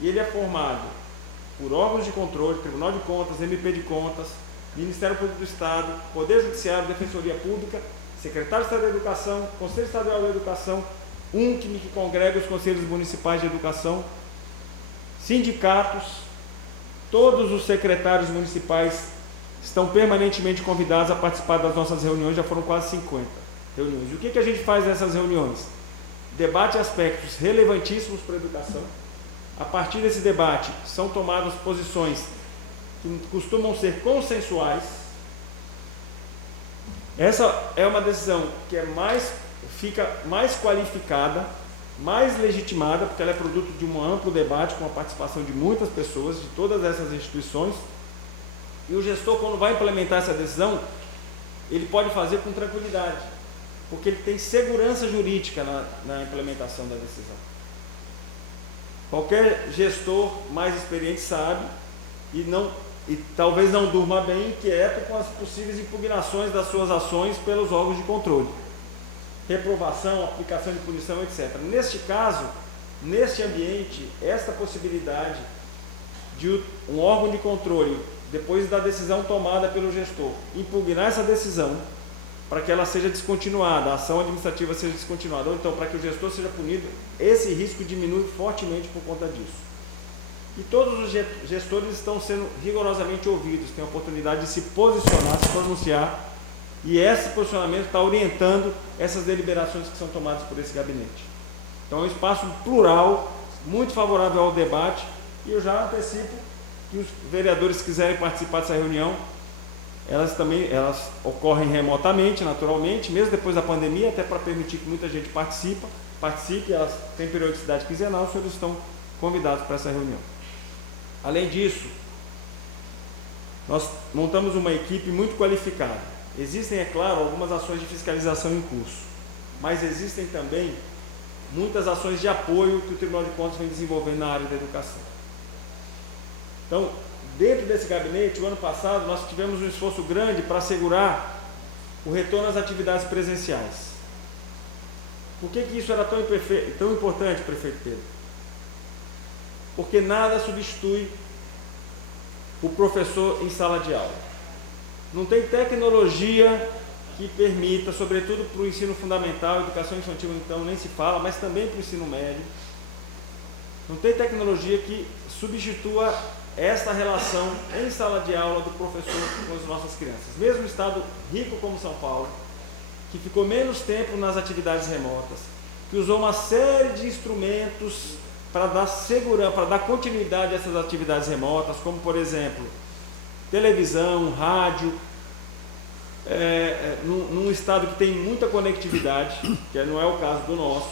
e ele é formado por órgãos de controle, Tribunal de Contas, MP de Contas, Ministério Público do Estado, Poder Judiciário, Defensoria Pública, Secretário de Estado da Educação, Conselho Estadual da Educação, UNCM, que congrega os Conselhos Municipais de Educação, sindicatos, todos os secretários municipais estão permanentemente convidados a participar das nossas reuniões, já foram quase 50 reuniões. E o que a gente faz nessas reuniões? Debate aspectos relevantíssimos para a educação. A partir desse debate são tomadas posições que costumam ser consensuais. Essa é uma decisão que fica mais qualificada, mais legitimada, porque ela é produto de um amplo debate com a participação de muitas pessoas, de todas essas instituições. E o gestor, quando vai implementar essa decisão, ele pode fazer com tranquilidade, porque ele tem segurança jurídica na implementação da decisão. Qualquer gestor mais experiente sabe e talvez não durma bem inquieto com as possíveis impugnações das suas ações pelos órgãos de controle. Reprovação, aplicação de punição, etc. Neste caso, neste ambiente, esta possibilidade de um órgão de controle, depois da decisão tomada pelo gestor, impugnar essa decisão para que ela seja descontinuada, a ação administrativa seja descontinuada, ou então para que o gestor seja punido, esse risco diminui fortemente por conta disso. E todos os gestores estão sendo rigorosamente ouvidos, têm a oportunidade de se posicionar, se pronunciar, e esse posicionamento está orientando essas deliberações que são tomadas por esse gabinete. Então é um espaço plural, muito favorável ao debate, e eu já antecipo que os vereadores que quiserem participar dessa reunião, elas ocorrem remotamente, naturalmente, mesmo depois da pandemia, até para permitir que muita gente participe, elas têm periodicidade quinzenal, os senhores estão convidados para essa reunião. Além disso, nós montamos uma equipe muito qualificada. Existem, é claro, algumas ações de fiscalização em curso, mas existem também muitas ações de apoio que o Tribunal de Contas vem desenvolvendo na área da educação. Então, dentro desse gabinete, o ano passado, nós tivemos um esforço grande para assegurar o retorno às atividades presenciais. Por que isso era tão importante, prefeito Pedro? Porque nada substitui o professor em sala de aula. Não tem tecnologia que permita, sobretudo para o ensino fundamental, educação infantil então nem se fala, mas também para o ensino médio, não tem tecnologia que substitua esta relação em sala de aula do professor com as nossas crianças. Mesmo um estado rico como São Paulo, que ficou menos tempo nas atividades remotas, que usou uma série de instrumentos para dar segurança, para dar continuidade a essas atividades remotas, como por exemplo, televisão, rádio, num estado que tem muita conectividade, que não é o caso do nosso.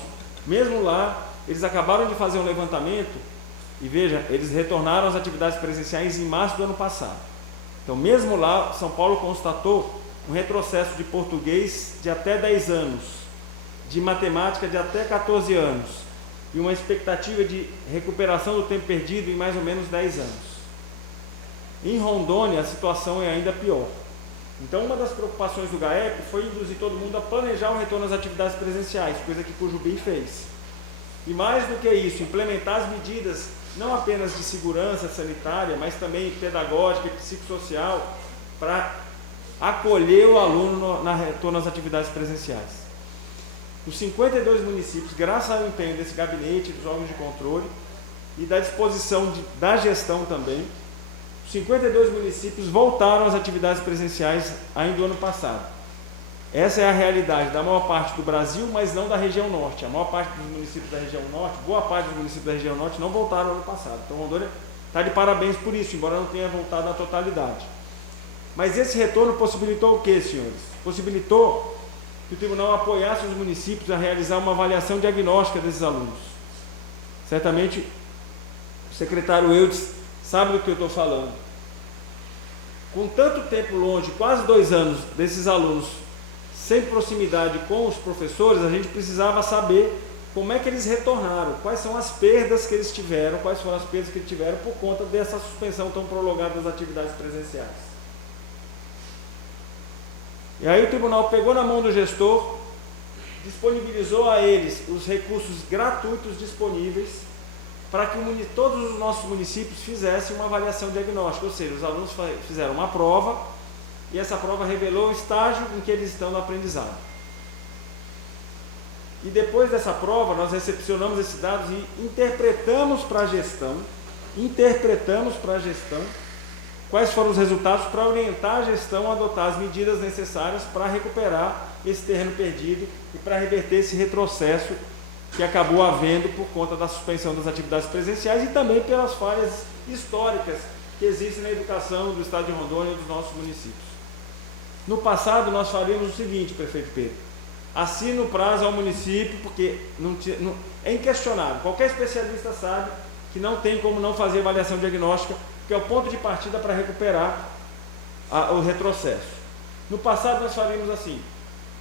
Mesmo lá, eles acabaram de fazer um levantamento e veja, eles retornaram às atividades presenciais em março do ano passado. Então, mesmo lá, São Paulo constatou um retrocesso de português de até 10 anos, de matemática de até 14 anos e uma expectativa de recuperação do tempo perdido em mais ou menos 10 anos. Em Rondônia, a situação é ainda pior. Então, uma das preocupações do GAEP foi induzir todo mundo a planejar o retorno às atividades presenciais, coisa que Cujubim fez. E mais do que isso, implementar as medidas não apenas de segurança sanitária, mas também pedagógica e psicossocial para acolher o aluno na retorno às atividades presenciais. Os 52 municípios, graças ao empenho desse gabinete, dos órgãos de controle e da disposição da gestão também, os 52 municípios voltaram às atividades presenciais ainda no ano passado. Essa é a realidade da maior parte do Brasil, mas não da região norte. A maior parte dos municípios da região norte, boa parte dos municípios da região norte não voltaram no ano passado. Então Rondônia está de parabéns por isso, embora não tenha voltado na totalidade. Mas esse retorno possibilitou o que, senhores? Possibilitou que o tribunal apoiasse os municípios a realizar uma avaliação diagnóstica desses alunos. Certamente o secretário Eudes sabe do que eu estou falando. Com tanto tempo longe, quase 2 anos, desses alunos sem proximidade com os professores, a gente precisava saber como é que eles retornaram, quais são as perdas que eles tiveram, quais foram as perdas que eles tiveram por conta dessa suspensão tão prolongada das atividades presenciais. E aí o tribunal pegou na mão do gestor, disponibilizou a eles os recursos gratuitos disponíveis, para que todos os nossos municípios fizessem uma avaliação diagnóstica, ou seja, os alunos fizeram uma prova e essa prova revelou o estágio em que eles estão no aprendizado. E depois dessa prova, nós recepcionamos esses dados e interpretamos para a gestão quais foram os resultados para orientar a gestão a adotar as medidas necessárias para recuperar esse terreno perdido e para reverter esse retrocesso que acabou havendo por conta da suspensão das atividades presenciais e também pelas falhas históricas que existem na educação do estado de Rondônia e dos nossos municípios. No passado, nós faríamos o seguinte, prefeito Pedro: assina o prazo ao município, porque é inquestionável, qualquer especialista sabe que não tem como não fazer avaliação diagnóstica, que é o ponto de partida para recuperar o retrocesso. No passado, nós faríamos assim: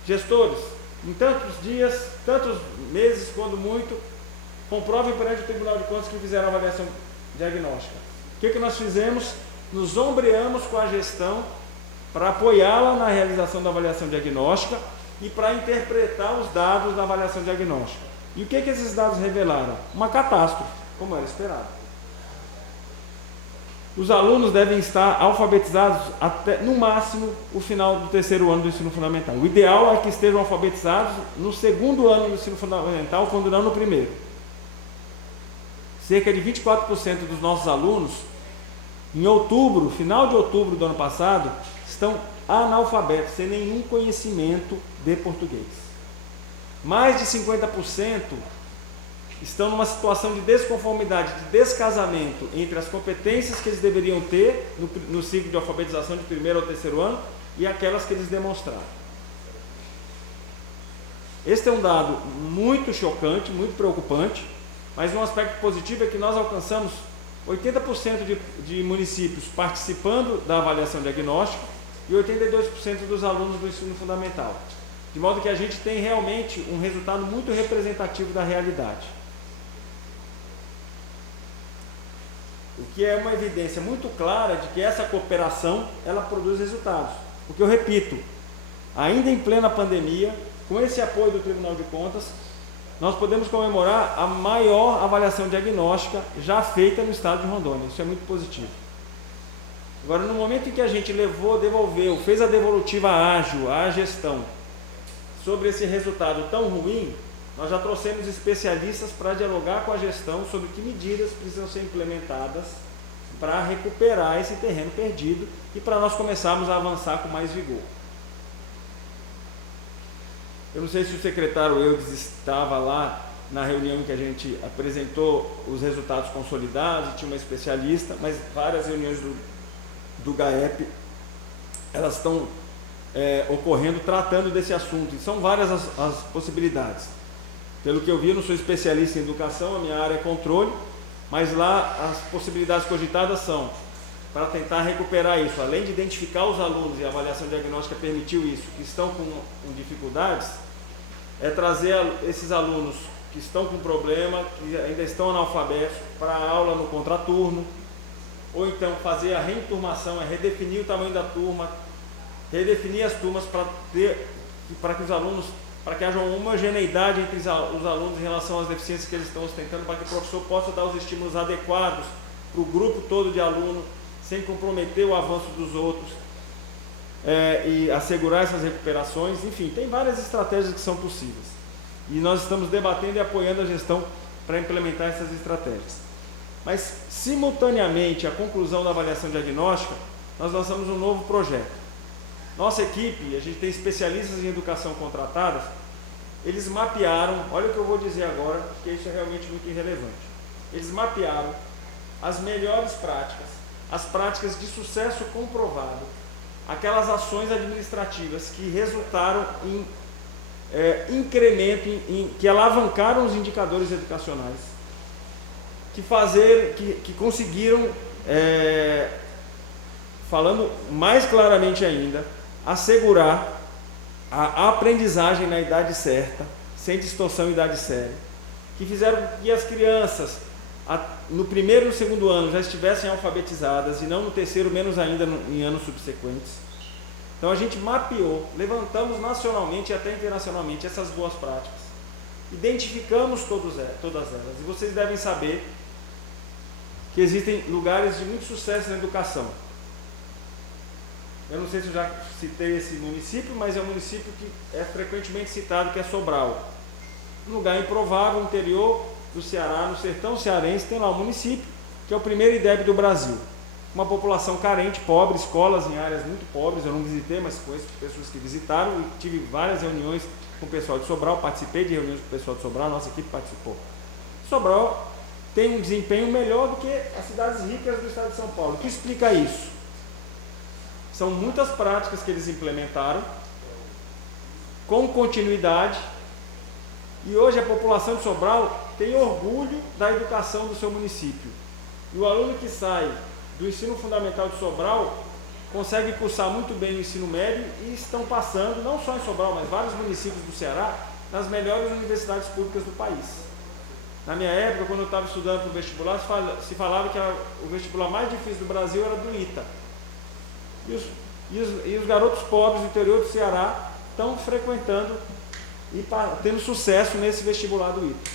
gestores, em tantos dias, tantos meses, quando muito, comprovem perante o Tribunal de Contas que fizeram a avaliação diagnóstica. O que nós fizemos? Nos ombreamos com a gestão para apoiá-la na realização da avaliação diagnóstica e para interpretar os dados da avaliação diagnóstica. E o que esses dados revelaram? Uma catástrofe, como era esperado. Os alunos devem estar alfabetizados até, no máximo, o final do terceiro ano do ensino fundamental. O ideal é que estejam alfabetizados no segundo ano do ensino fundamental, quando não no primeiro. Cerca de 24% dos nossos alunos, em outubro, final de outubro do ano passado, estão analfabetos, sem nenhum conhecimento de português. Mais de 50% estão numa situação de desconformidade, de descasamento entre as competências que eles deveriam ter no ciclo de alfabetização de primeiro ao terceiro ano e aquelas que eles demonstraram. Este é um dado muito chocante, muito preocupante, mas um aspecto positivo é que nós alcançamos 80% de municípios participando da avaliação diagnóstica e 82% dos alunos do ensino fundamental. De modo que a gente tem realmente um resultado muito representativo da realidade. O que é uma evidência muito clara de que essa cooperação, ela produz resultados. Porque eu repito, ainda em plena pandemia, com esse apoio do Tribunal de Contas, nós podemos comemorar a maior avaliação diagnóstica já feita no estado de Rondônia. Isso é muito positivo. Agora, no momento em que a gente devolveu, fez a devolutiva ágil à gestão sobre esse resultado tão ruim, nós já trouxemos especialistas para dialogar com a gestão sobre que medidas precisam ser implementadas para recuperar esse terreno perdido e para nós começarmos a avançar com mais vigor. Eu não sei se o secretário Eudes estava lá na reunião em que a gente apresentou os resultados consolidados e tinha uma especialista, mas várias reuniões do GAEP, elas estão ocorrendo tratando desse assunto, e são várias as possibilidades. Pelo que eu vi, eu não sou especialista em educação, a minha área é controle, mas lá as possibilidades cogitadas são para tentar recuperar isso, além de identificar os alunos, e a avaliação diagnóstica permitiu isso, que estão com dificuldades, é trazer esses alunos que estão com problema, que ainda estão analfabetos, para a aula no contraturno, ou então fazer a reenturmação, é redefinir o tamanho da turma, redefinir as turmas para que os alunos, para que haja uma homogeneidade entre os alunos em relação às deficiências que eles estão ostentando, para que o professor possa dar os estímulos adequados para o grupo todo de alunos, sem comprometer o avanço dos outros, e assegurar essas recuperações. Enfim, tem várias estratégias que são possíveis. E nós estamos debatendo e apoiando a gestão para implementar essas estratégias. Mas, simultaneamente à conclusão da avaliação diagnóstica, nós lançamos um novo projeto. Nossa equipe, a gente tem especialistas em educação contratadas, eles mapearam, olha o que eu vou dizer agora, porque isso é realmente muito irrelevante. Eles mapearam as melhores práticas, as práticas de sucesso comprovado, aquelas ações administrativas que resultaram em incremento, que alavancaram os indicadores educacionais, que conseguiram, falando mais claramente ainda, assegurar a aprendizagem na idade certa, sem distorção em idade séria, que fizeram que as crianças no primeiro e no segundo ano já estivessem alfabetizadas e não no terceiro, menos ainda em anos subsequentes. Então a gente mapeou, levantamos nacionalmente e até internacionalmente essas boas práticas, identificamos todas elas, e vocês devem saber que existem lugares de muito sucesso na educação. Eu não sei se eu já citei esse município, mas é um município que é frequentemente citado, que é Sobral. Um lugar improvável, interior do Ceará, no sertão cearense, tem lá um município, que é o primeiro IDEB do Brasil. Uma população carente, pobre, escolas em áreas muito pobres. Eu não visitei, mas conheço pessoas que visitaram e tive várias reuniões com o pessoal de Sobral, participei de reuniões com o pessoal de Sobral, nossa equipe participou. Sobral tem um desempenho melhor do que as cidades ricas do estado de São Paulo. O que explica isso? São muitas práticas que eles implementaram, com continuidade, e hoje a população de Sobral tem orgulho da educação do seu município. E o aluno que sai do ensino fundamental de Sobral consegue cursar muito bem o ensino médio e estão passando, não só em Sobral, mas vários municípios do Ceará, nas melhores universidades públicas do país. Na minha época, quando eu estava estudando para o vestibular, se falava que o vestibular mais difícil do Brasil era do ITA. E os garotos pobres do interior do Ceará estão frequentando e tendo sucesso nesse vestibular do ITA.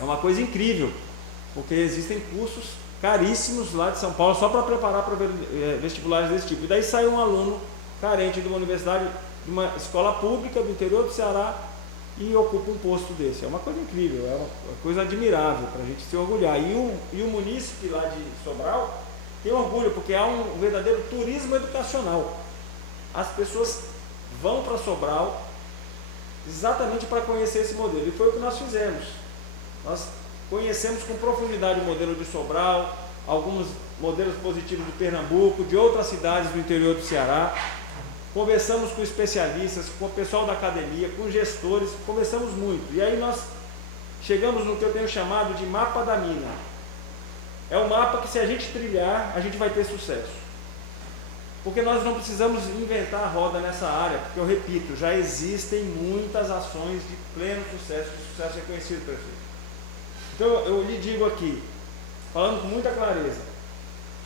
É uma coisa incrível, porque existem cursos caríssimos lá de São Paulo só para preparar para vestibulares desse tipo. E daí sai um aluno carente de uma universidade, de uma escola pública do interior do Ceará e ocupa um posto desse. É uma coisa incrível, é uma coisa admirável para a gente se orgulhar. E o munícipe lá de Sobral tem orgulho, porque há um verdadeiro turismo educacional. As pessoas vão para Sobral exatamente para conhecer esse modelo. E foi o que nós fizemos. Nós conhecemos com profundidade o modelo de Sobral, alguns modelos positivos de Pernambuco, de outras cidades do interior do Ceará. Conversamos com especialistas, com o pessoal da academia, com gestores, conversamos muito. E aí nós chegamos no que eu tenho chamado de mapa da mina. É um mapa que, se a gente trilhar, a gente vai ter sucesso. Porque nós não precisamos inventar a roda nessa área, porque eu repito, já existem muitas ações de pleno sucesso, de sucesso reconhecido, prefeito. Então eu lhe digo aqui, falando com muita clareza,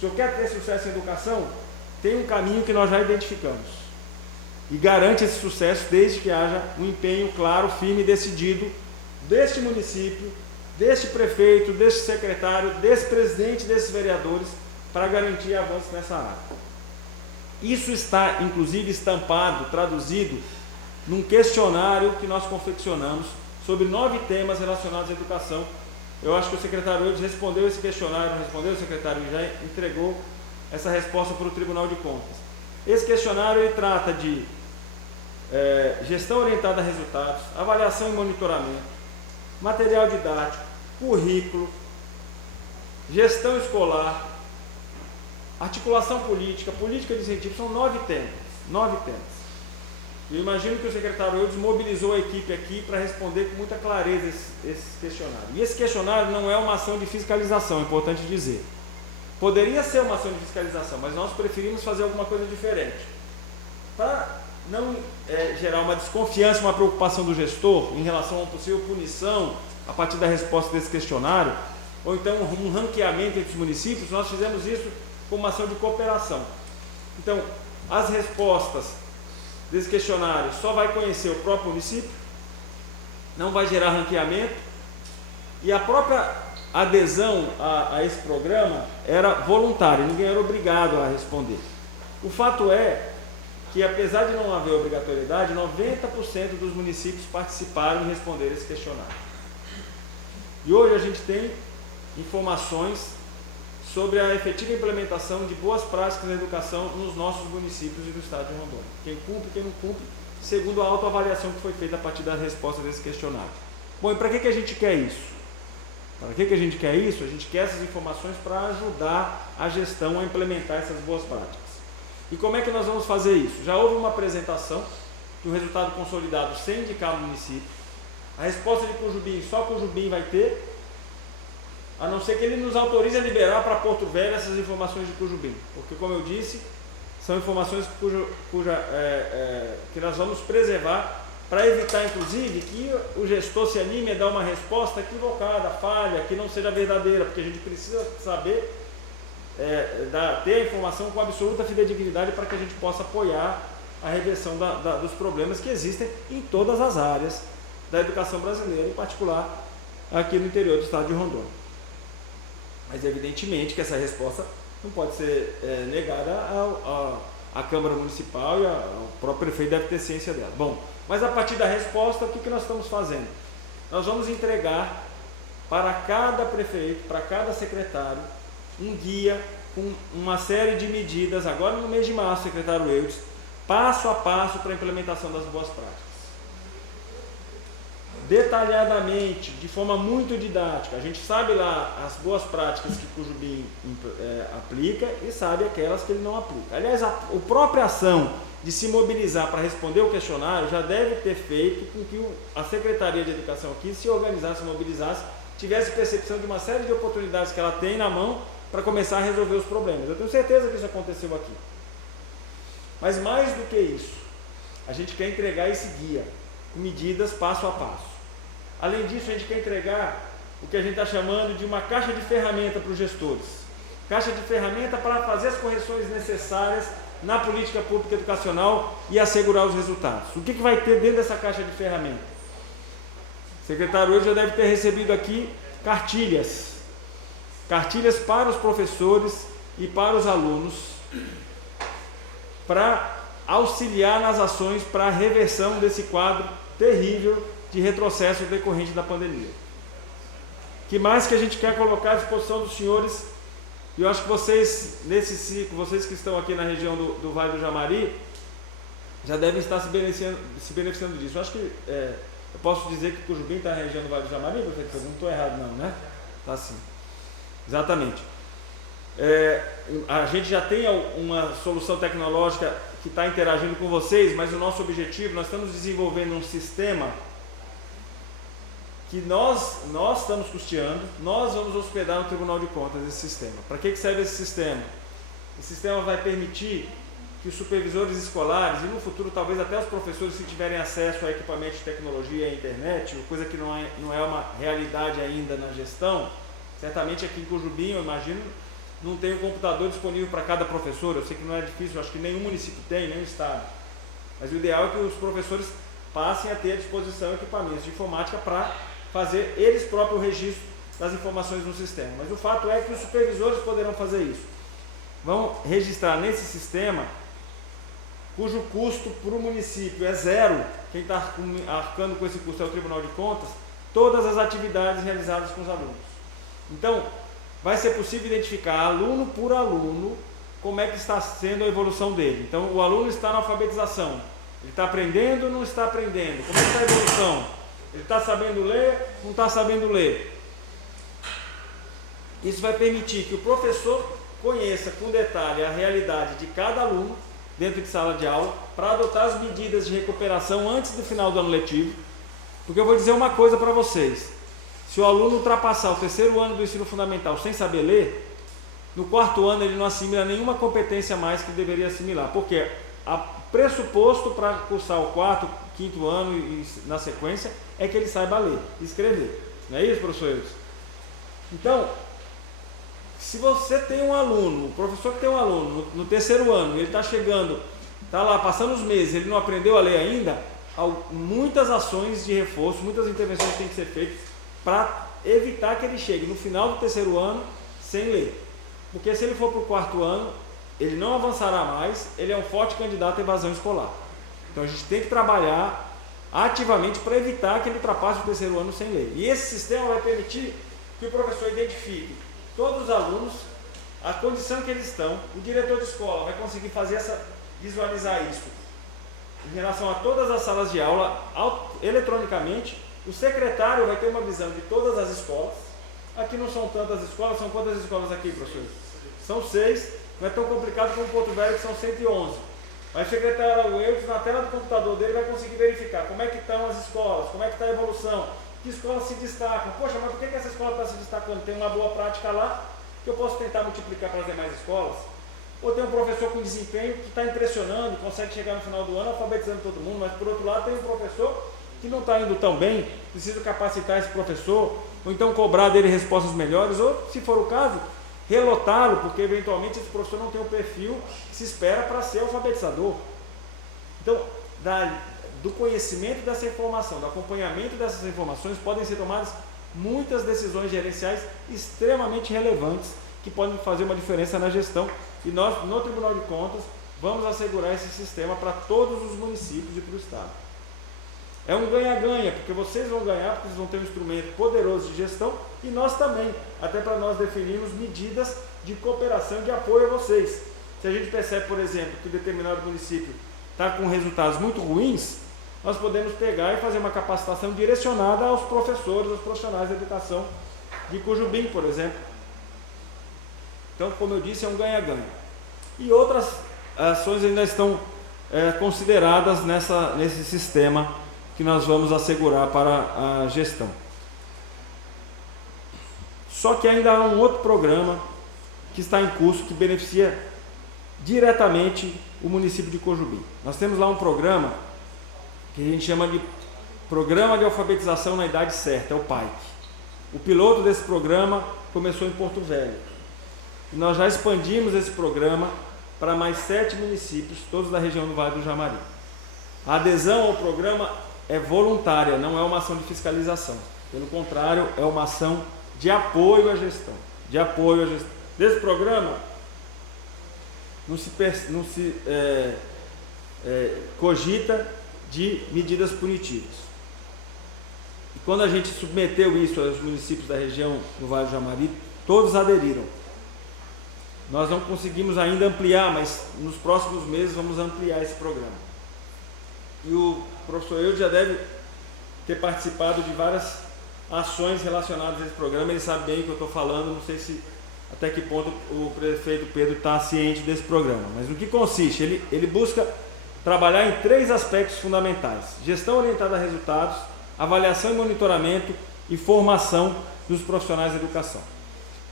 se eu quero ter sucesso em educação, tem um caminho que nós já identificamos. E garante esse sucesso desde que haja um empenho claro, firme e decidido deste município, deste prefeito, deste secretário, desse presidente, desses vereadores, para garantir avanço nessa área. Isso está, inclusive, estampado, traduzido, num questionário que nós confeccionamos sobre 9 temas relacionados à educação. Eu acho que o secretário Eudes respondeu esse questionário, não respondeu, o secretário já entregou essa resposta para o Tribunal de Contas. Esse questionário ele trata de gestão orientada a resultados, avaliação e monitoramento, material didático, currículo, gestão escolar, articulação política, política de incentivo. São 9 temas. 9 temas. Eu imagino que o secretário Eudes mobilizou a equipe aqui para responder com muita clareza esse questionário. E esse questionário não é uma ação de fiscalização, é importante dizer. Poderia ser uma ação de fiscalização, mas nós preferimos fazer alguma coisa diferente. Para não gerar uma desconfiança, uma preocupação do gestor em relação a uma possível punição a partir da resposta desse questionário, ou então um ranqueamento entre os municípios, nós fizemos isso como uma ação de cooperação. Então, as respostas desse questionário só vai conhecer o próprio município, não vai gerar ranqueamento, e a própria adesão a esse programa era voluntária, ninguém era obrigado a responder. O fato é que, apesar de não haver obrigatoriedade, 90% dos municípios participaram em responder esse questionário. E hoje a gente tem informações sobre a efetiva implementação de boas práticas na educação nos nossos municípios e do estado de Rondônia. Quem cumpre, quem não cumpre, segundo a autoavaliação que foi feita a partir da resposta desse questionário. Bom, e para que a gente quer isso? Para que a gente quer isso? A gente quer essas informações para ajudar a gestão a implementar essas boas práticas. E como é que nós vamos fazer isso? Já houve uma apresentação de um resultado consolidado sem indicar o município. A resposta de Cujubim, só Cujubim vai ter, a não ser que ele nos autorize a liberar para Porto Velho essas informações de Cujubim, porque, como eu disse, são informações que nós vamos preservar para evitar, inclusive, que o gestor se anime a dar uma resposta equivocada, falha, que não seja verdadeira, porque a gente precisa saber ter a informação com absoluta fidedignidade para que a gente possa apoiar a reversão dos problemas que existem em todas as áreas da educação brasileira, em particular aqui no interior do estado de Rondônia. Mas evidentemente que essa resposta não pode ser negada à Câmara Municipal, e o próprio prefeito deve ter ciência dela. Bom, mas a partir da resposta, o que nós estamos fazendo? Nós vamos entregar para cada prefeito, para cada secretário, um guia com uma série de medidas, agora no mês de março, secretário Eudes, passo a passo para a implementação das boas práticas. Detalhadamente, de forma muito didática, a gente sabe lá as boas práticas que o Cujubim aplica e sabe aquelas que ele não aplica. Aliás, a própria ação de se mobilizar para responder o questionário já deve ter feito com que a Secretaria de Educação aqui se organizasse, se mobilizasse, tivesse percepção de uma série de oportunidades que ela tem na mão para começar a resolver os problemas. Eu tenho certeza que isso aconteceu aqui. Mas mais do que isso, a gente quer entregar esse guia com medidas passo a passo. Além disso, a gente quer entregar o que a gente está chamando de uma caixa de ferramenta para os gestores. Caixa de ferramenta para fazer as correções necessárias na política pública educacional e assegurar os resultados. O que vai ter dentro dessa caixa de ferramenta? O secretário hoje já deve ter recebido aqui cartilhas para os professores e para os alunos, para auxiliar nas ações para a reversão desse quadro terrível de retrocesso decorrente da pandemia. O que mais que a gente quer colocar à disposição dos senhores? E eu acho que vocês, nesse ciclo, vocês que estão aqui na região do Vale do Jamari, já devem estar se beneficiando disso. Eu acho que eu posso dizer que o Cujubim está na região do Vale do Jamari, prefeito? Eu não estou errado não, né? Está sim. Exatamente. A gente já tem uma solução tecnológica que está interagindo com vocês, mas o nosso objetivo, nós estamos desenvolvendo um sistema que nós estamos custeando, nós vamos hospedar no Tribunal de Contas esse sistema. Para que serve esse sistema? Esse sistema vai permitir que os supervisores escolares, e no futuro talvez até os professores, se tiverem acesso a equipamentos de tecnologia e a internet, coisa que não é uma realidade ainda na gestão, certamente aqui em Cujubim, eu imagino, não tem um computador disponível para cada professor. Eu sei que não é difícil, eu acho que nenhum município tem, nem o estado. Mas o ideal é que os professores passem a ter à disposição equipamentos de informática para fazer eles próprios o registro das informações no sistema. Mas o fato é que os supervisores poderão fazer isso. Vão registrar nesse sistema, cujo custo para o município é zero, quem está arcando com esse custo é o Tribunal de Contas, todas as atividades realizadas com os alunos. Então, vai ser possível identificar aluno por aluno como é que está sendo a evolução dele. Então, o aluno está na alfabetização, ele está aprendendo ou não está aprendendo? Como é que está a evolução? Ele está sabendo ler, não está sabendo ler? Isso vai permitir que o professor conheça com detalhe a realidade de cada aluno dentro de sala de aula, para adotar as medidas de recuperação antes do final do ano letivo. Porque eu vou dizer uma coisa para vocês: se o aluno ultrapassar o terceiro ano do ensino fundamental sem saber ler, no quarto ano ele não assimila nenhuma competência mais que deveria assimilar, porque o pressuposto para cursar o quarto, quinto ano e na sequência é que ele saiba ler e escrever. Não é isso, professor Eudes? Então, se você tem um aluno, o professor que tem um aluno no terceiro ano, ele está chegando, está lá passando os meses, ele não aprendeu a ler ainda, muitas ações de reforço, muitas intervenções têm que ser feitas para evitar que ele chegue no final do terceiro ano sem ler. Porque se ele for para o quarto ano, ele não avançará mais, ele é um forte candidato à evasão escolar. Então a gente tem que trabalhar ativamente para evitar que ele ultrapasse o terceiro ano sem ler. E esse sistema vai permitir que o professor identifique todos os alunos, a condição que eles estão, o diretor de escola vai conseguir visualizar isso em relação a todas as salas de aula eletronicamente. O secretário vai ter uma visão de todas as escolas. Aqui não são tantas escolas, são quantas escolas aqui, professor? São 6, não é tão complicado como Porto Velho, que são 111. Mas o secretário Eudes, na tela do computador dele, vai conseguir verificar como é que estão as escolas, como é que está a evolução, que escolas se destacam. Poxa, mas por que essa escola está se destacando? Tem uma boa prática lá, que eu posso tentar multiplicar para as demais escolas? Ou tem um professor com desempenho que está impressionando, consegue chegar no final do ano alfabetizando todo mundo, mas por outro lado tem um professor que não está indo tão bem, preciso capacitar esse professor, ou então cobrar dele respostas melhores, ou, se for o caso, relotá-lo, porque eventualmente esse professor não tem o perfil que se espera para ser alfabetizador. Então, do conhecimento dessa informação, do acompanhamento dessas informações, podem ser tomadas muitas decisões gerenciais extremamente relevantes que podem fazer uma diferença na gestão. E nós, no Tribunal de Contas, vamos assegurar esse sistema para todos os municípios e para o Estado. É um ganha-ganha, porque vocês vão ganhar, porque vocês vão ter um instrumento poderoso de gestão, e nós também, até para nós definirmos medidas de cooperação e de apoio a vocês. Se a gente percebe, por exemplo, que determinado município está com resultados muito ruins, nós podemos pegar e fazer uma capacitação direcionada aos professores, aos profissionais da educação de Cujubim, por exemplo. Então, como eu disse, é um ganha-ganha. E outras ações ainda estão consideradas nesse sistema que nós vamos assegurar para a gestão. Só que ainda há um outro programa que está em curso que beneficia diretamente o município de Cujubim. Nós temos lá um programa que a gente chama de Programa de Alfabetização na Idade Certa, é o PAIC. O piloto desse programa começou em Porto Velho. E nós já expandimos esse programa para mais 7 municípios, todos da região do Vale do Jamari. A adesão ao programa é voluntária, não é uma ação de fiscalização. Pelo contrário, é uma ação de apoio à gestão. De apoio à gestão. Desse programa, não se cogita de medidas punitivas. E quando a gente submeteu isso aos municípios da região do Vale do Jamari, todos aderiram. Nós não conseguimos ainda ampliar, mas nos próximos meses vamos ampliar esse programa. E o professor Eudes já deve ter participado de várias ações relacionadas a esse programa, ele sabe bem o que eu estou falando, não sei se até que ponto o prefeito Pedro está ciente desse programa, mas no que consiste? Ele busca trabalhar em 3 aspectos fundamentais: gestão orientada a resultados, avaliação e monitoramento e formação dos profissionais da educação.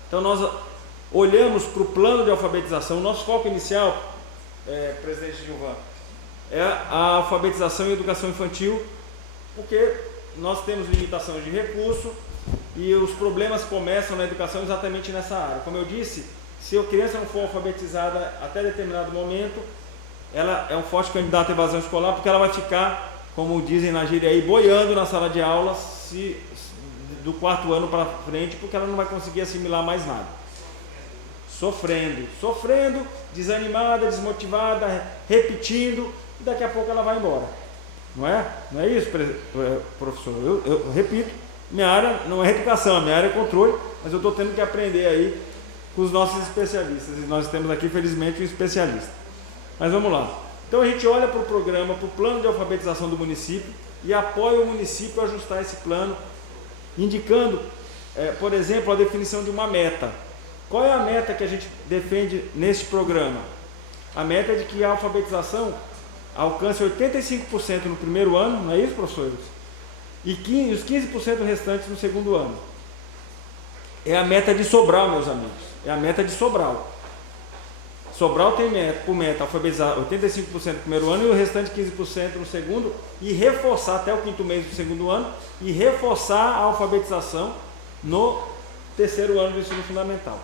Então nós olhamos para o plano de alfabetização. O nosso foco inicial, presidente Gilvan, é a alfabetização e educação infantil, porque nós temos limitações de recurso e os problemas começam na educação exatamente nessa área. Como eu disse, se a criança não for alfabetizada até determinado momento, ela é um forte candidato à evasão escolar, porque ela vai ficar, como dizem na gíria aí, boiando na sala de aula do 4º ano para frente, porque ela não vai conseguir assimilar mais nada. Sofrendo, desanimada, desmotivada, repetindo, e daqui a pouco ela vai embora. Não é isso, professor? Eu repito, minha área não é educação, a minha área é controle, mas eu estou tendo que aprender aí com os nossos especialistas, e nós temos aqui, felizmente, um especialista. Mas vamos lá. Então a gente olha para o programa, para o plano de alfabetização do município e apoia o município a ajustar esse plano, indicando, por exemplo, a definição de uma meta. Qual é a meta que a gente defende neste programa? A meta é de que a alfabetização alcance 85% no primeiro ano, não é isso, professores? E os 15% restantes no segundo ano. É a meta de Sobral, meus amigos. É a meta de Sobral. Sobral tem por meta alfabetizar 85% no primeiro ano e o restante 15% no segundo, e reforçar até o 5º mês do segundo ano, e reforçar a alfabetização no 3º ano do ensino fundamental.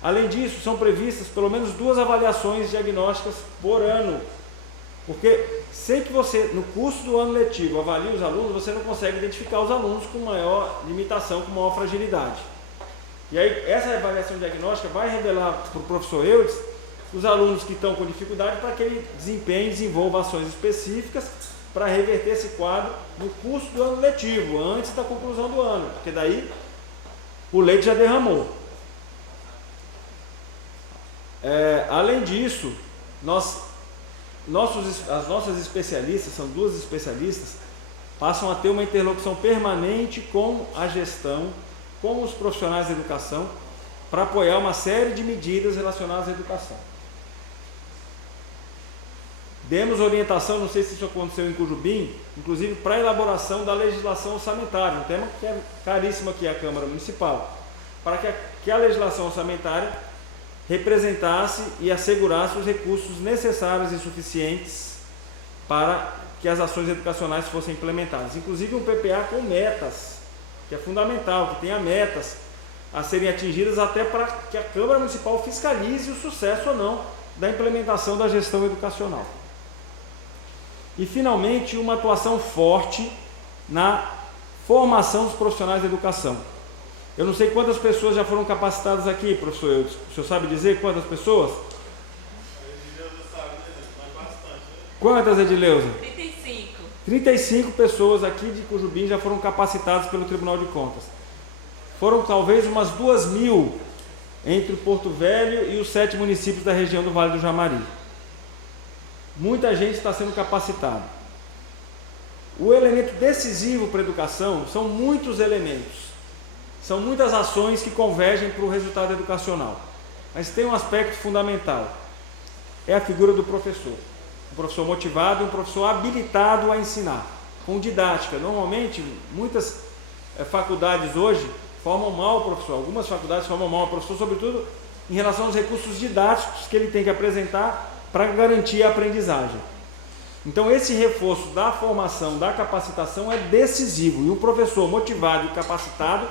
Além disso, são previstas pelo menos 2 avaliações diagnósticas por ano, porque sem que você, no curso do ano letivo, avalie os alunos, você não consegue identificar os alunos com maior limitação, com maior fragilidade. E aí, essa avaliação diagnóstica vai revelar para o professor Eudes os alunos que estão com dificuldade, para que ele desempenhe e desenvolva ações específicas para reverter esse quadro no curso do ano letivo, antes da conclusão do ano, porque daí o leite já derramou. Além disso, as nossas especialistas, são 2 especialistas, passam a ter uma interlocução permanente com a gestão, com os profissionais da educação, para apoiar uma série de medidas relacionadas à educação. Demos orientação, não sei se isso aconteceu em Cujubim, inclusive para a elaboração da legislação orçamentária, um tema que é caríssimo aqui à Câmara Municipal, para que a legislação orçamentária representasse e assegurasse os recursos necessários e suficientes para que as ações educacionais fossem implementadas. Inclusive um PPA com metas, que é fundamental, que tenha metas a serem atingidas, até para que a Câmara Municipal fiscalize o sucesso ou não da implementação da gestão educacional. E, finalmente, uma atuação forte na formação dos profissionais da educação. Eu não sei quantas pessoas já foram capacitadas aqui, professor Eudes. O senhor sabe dizer quantas pessoas? Quantas, Edileuza? 35. 35 pessoas aqui de Cujubim já foram capacitadas pelo Tribunal de Contas. Foram talvez umas 2.000 entre o Porto Velho e os 7 municípios da região do Vale do Jamari. Muita gente está sendo capacitada. O elemento decisivo para a educação são muitos elementos. São muitas ações que convergem para o resultado educacional. Mas tem um aspecto fundamental. É a figura do professor. Um professor motivado, um professor habilitado a ensinar, com didática. Normalmente, muitas faculdades hoje formam mal o professor. Algumas faculdades formam mal o professor, sobretudo em relação aos recursos didáticos que ele tem que apresentar para garantir a aprendizagem. Então, esse reforço da formação, da capacitação é decisivo. E um professor motivado e capacitado